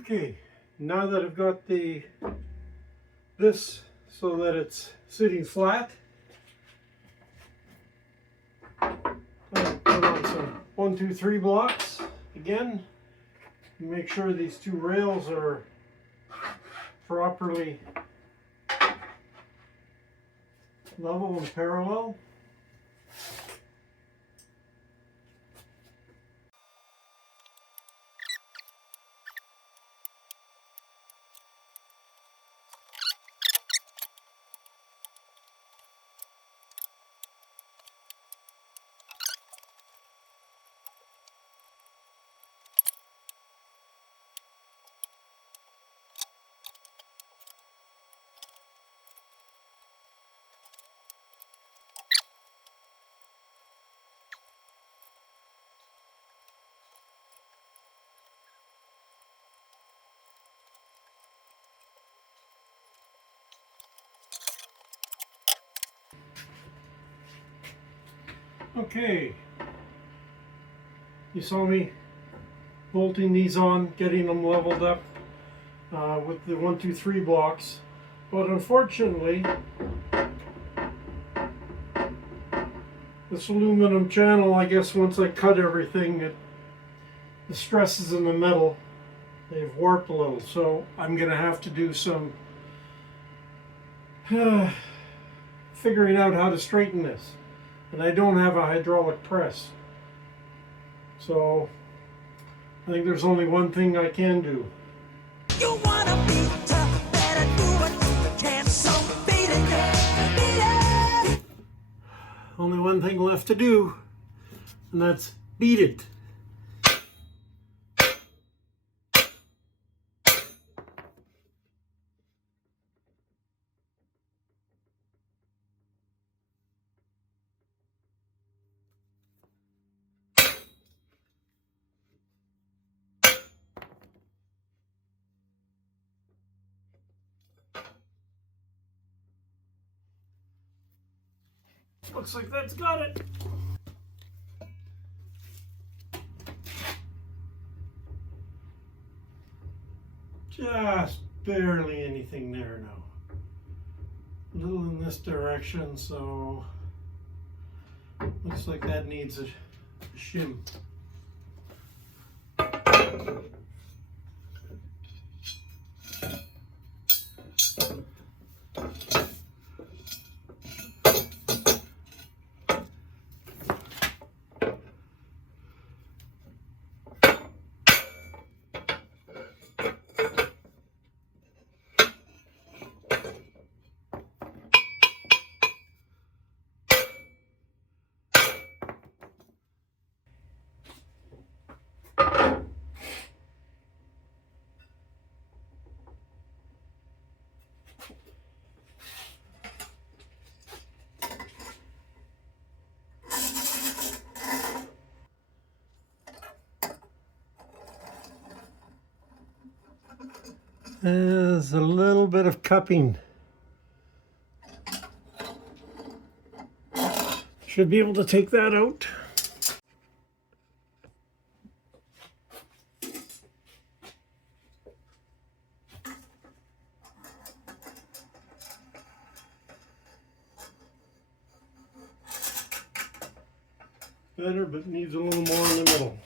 Okay, now that I've got this so that it's sitting flat, I'll put on some 1, 2, 3 blocks again. Make sure these two rails are properly level and parallel. Okay, you saw me bolting these on, getting them leveled up with the 1, 2, 3 blocks, but unfortunately this aluminum channel, I guess once I cut everything, the stresses in the metal, they've warped a little, so I'm going to have to do some figuring out how to straighten this. And I don't have a hydraulic press, so I think there's only one thing I can do. You wanna be tough, better do what you can, so beat it, beat it. Only one thing left to do, and that's beat it. Looks like that's got it. Just barely anything there now. A little in this direction, so looks like that needs a shim. There's a little bit of cupping. Should be able to take that out. Better, but needs a little more in the middle.